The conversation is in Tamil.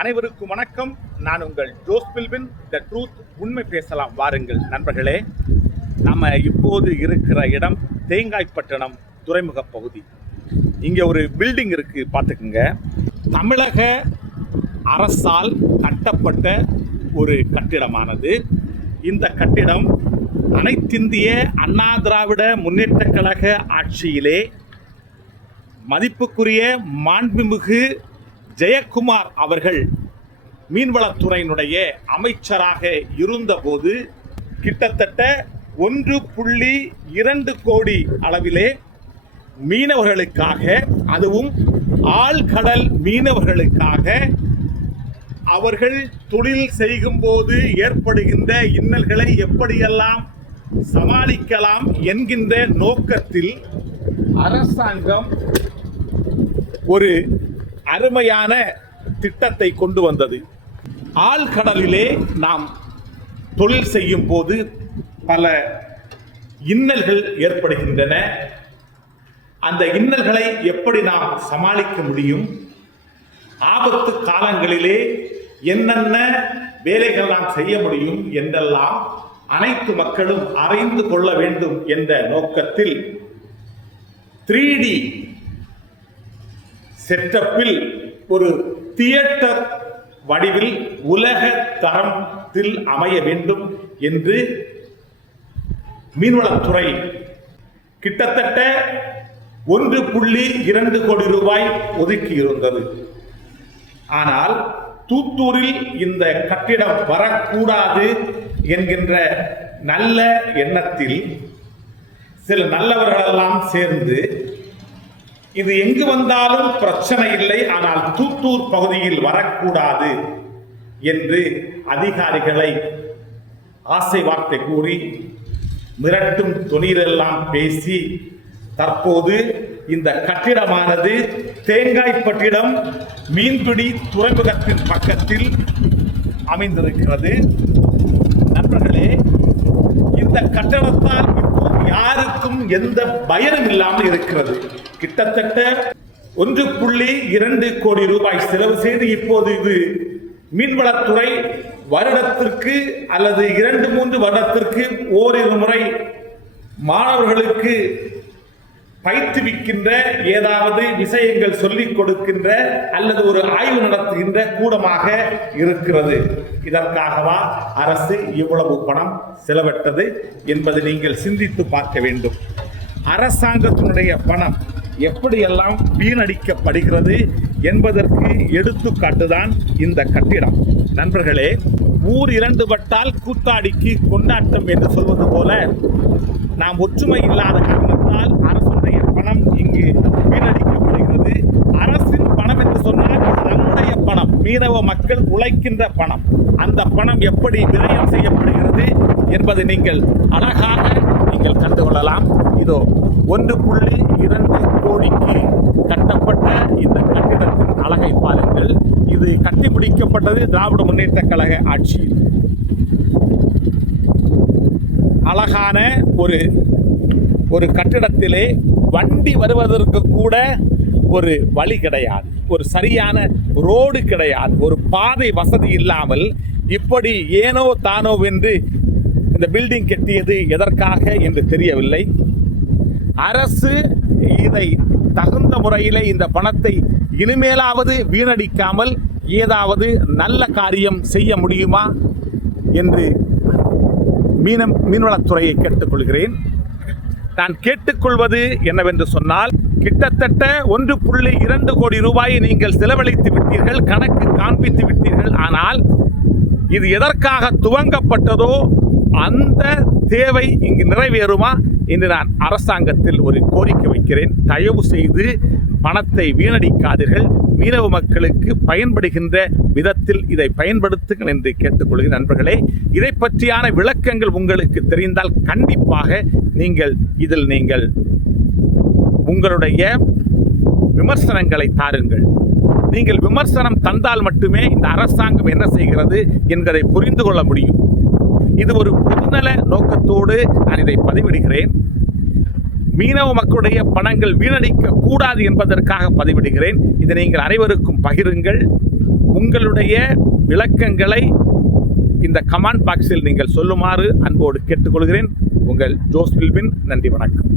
அனைவருக்கும் வணக்கம். நான் உங்கள் ஜோஸ் பில்வின். த ட்ரூத் உண்மை பேசலாம். வாருங்கள். நண்பர்களே நம்ம இப்போது இருக்கிற இடம் தேங்காய்பட்டணம் துறைமுக பகுதி. இங்கே ஒரு பில்டிங் இருக்குது பார்த்துக்குங்க. தமிழக அரசால் கட்டப்பட்ட ஒரு கட்டிடமானது. இந்த கட்டிடம் அனைத்திந்திய அண்ணா திராவிட முன்னேற்ற கழக ஆட்சியிலே மதிப்புக்குரிய மாண்புமிகு ஜெயக்குமார் அவர்கள் மீன்வளத்துறையினுடைய அமைச்சராக இருந்தபோது கிட்டத்தட்ட ஒன்று புள்ளி இரண்டு கோடி அளவிலே மீனவர்களுக்காக அதுவும் ஆழ்கடல் மீனவர்களுக்காக அவர்கள் தொழில் செய்யும்போது ஏற்படுகின்ற இன்னல்களை எப்படியெல்லாம் சமாளிக்கலாம் என்கின்ற நோக்கத்தில் அரசாங்கம் ஒரு அருமையான திட்டத்தை கொண்டு வந்தது. ஆழ்கடலிலே நாம் தொழில் செய்யும் போது பல இன்னல்கள் ஏற்படுகின்றன. அந்த இன்னல்களை எப்படி நாம் சமாளிக்க முடியும்? ஆபத்து காலங்களிலே என்னென்ன வேலைகள் நாம் செய்ய முடியும் என்றெல்லாம் அனைத்து மக்களும் அறிந்து கொள்ள வேண்டும் என்ற நோக்கத்தில் த்ரீ டி செட்டப்பில் ஒரு தியேட்டர் வடிவில் உலக தரத்தில் அமைய வேண்டும் என்று மீன்வளத்துறை கிட்டத்தட்ட ஒன்று புள்ளி இரண்டு கோடி ரூபாய் ஒதுக்கி இருந்தது. ஆனால் தூத்தூரில் இந்த கட்டிடம் வரக்கூடாது என்கின்ற நல்ல எண்ணத்தில் சில நல்லவர்களெல்லாம் சேர்ந்து இது எங்கு வந்தாலும் பிரச்சனை இல்லை ஆனால் தூத்தூர் பகுதியில் வரக்கூடாது என்று அதிகாரிகளை ஆசை வார்த்தை கூறி மிரட்டும் துணியிலெல்லாம் பேசி தற்போது இந்த கட்டிடமானது தேங்காய்பட்டிடம் மீன்பிடி துறைமுகத்தின் பக்கத்தில் அமைந்திருக்கிறது. நண்பர்களே இந்த கட்டடத்தால் யாருக்கும் எந்த பயனும் இல்லாமல் இருக்கிறது. கிட்டத்தட்ட ஒன்று புள்ளி இரண்டு கோடி ரூபாய் செலவு செய்து இப்போது இது மீன்வளத்துறை வருடத்திற்கு அல்லது இரண்டு மூன்று வருடத்திற்கு ஓரிரு முறை மாணவர்களுக்கு பயிற்றுவிக்கின்ற ஏதாவது விஷயங்கள் சொல்லிக் கொடுக்கின்ற அல்லது ஒரு ஆய்வு நடத்துகின்ற கூடமாக இருக்கிறது. இதற்காகவா அரசு இவ்வளவு பணம் செலவிட்டது என்பதை நீங்கள் சிந்தித்து பார்க்க வேண்டும். அரசாங்கத்தினுடைய பணம் எப்படியெல்லாம் வீணடிக்கப்படுகிறது என்பதற்கு எடுத்துக்காட்டுதான் இந்த கட்டிடம். நண்பர்களே ஊர் இரண்டு பட்டால் கூத்தாடிக்கு கொண்டாட்டம் என்று சொல்வது போல நாம் ஒற்றுமை இல்லாத காரணத்தால் இங்கு வீணடிக்கப்படுகிறது. அரசின் பணம் என்று சொன்னால் நம்முடைய பணம். மீனவ மக்கள் உழைக்கின்ற பணம். அந்த பணம் எப்படி விரயம் செய்யப்படுகிறது என்பதை நீங்கள் அழகாக நீங்கள் கண்டுகொள்ளலாம். இதோ ஒன்று புள்ளி இரண்டு கோடிக்கு கட்டப்பட்ட இந்த கட்டிடத்தின் அழகை பாருங்கள். இது கட்டிப்பிடிக்கப்பட்டது திராவிட முன்னேற்ற கழக ஆட்சியில். அழகான ஒரு ஒரு கட்டிடத்திலே வண்டி வருவதற்கு கூட ஒரு வழி கிடையாது. ஒரு சரியான ரோடு கிடையாது. ஒரு பாதை வசதி இல்லாமல் இப்படி ஏனோ தானோ என்று இந்த பில்டிங் கட்டியது எதற்காக என்று தெரியவில்லை. அரசு இதை தகுந்த முறையிலே இந்த பணத்தை இனிமேலாவது வீணடிக்காமல் ஏதாவது நல்ல காரியம் செய்ய முடியுமா என்று மீனம் மீன்வளத்துறையை கேட்டுக்கொள்கிறேன். நான் கேட்டுக்கொள்வது என்னவென்று சொன்னால் கிட்டத்தட்ட ஒன்று புள்ளி இரண்டு கோடி ரூபாயை நீங்கள் செலவழித்து விட்டீர்கள் கணக்கு காண்பித்து விட்டீர்கள். ஆனால் இது எதற்காக துவங்கப்பட்டதோ அந்த தேவை இங்கு நிறைவேறுமா என்று நான் அரசாங்கத்தில் ஒரு கோரிக்கை வைக்கிறேன். தயவு செய்து பணத்தை வீணடிக்காதீர்கள். மீனவ மக்களுக்கு பயன்படுகின்ற விதத்தில் இதை பயன்படுத்துங்கள் என்று கேட்டுக்கொள்கிறேன் நண்பர்களே. இதை பற்றியான விளக்கங்கள் உங்களுக்கு தெரிந்தால் கண்டிப்பாக நீங்கள் இதில் நீங்கள் உங்களுடைய விமர்சனங்களை தாருங்கள். நீங்கள் விமர்சனம் தந்தால் மட்டுமே இந்த அரசாங்கம் என்ன செய்கிறது என்பதை புரிந்து கொள்ள முடியும். இது ஒரு பொதுநல நோக்கத்தோடு நான் இதை பதிவிடுகிறேன். மீனவ மக்களுடைய பணங்கள் வீணடிக்க கூடாது என்பதற்காக பதிவிடுகிறேன். இதை நீங்கள் அனைவருக்கும் பகிருங்கள். உங்களுடைய விளக்கங்களை இந்த கமெண்ட் பாக்ஸில் நீங்கள் சொல்லுமாறு அன்போடு கேட்டுக்கொள்கிறேன். உங்கள் ஜோஸ் வில்பின் நன்றி வணக்கம்.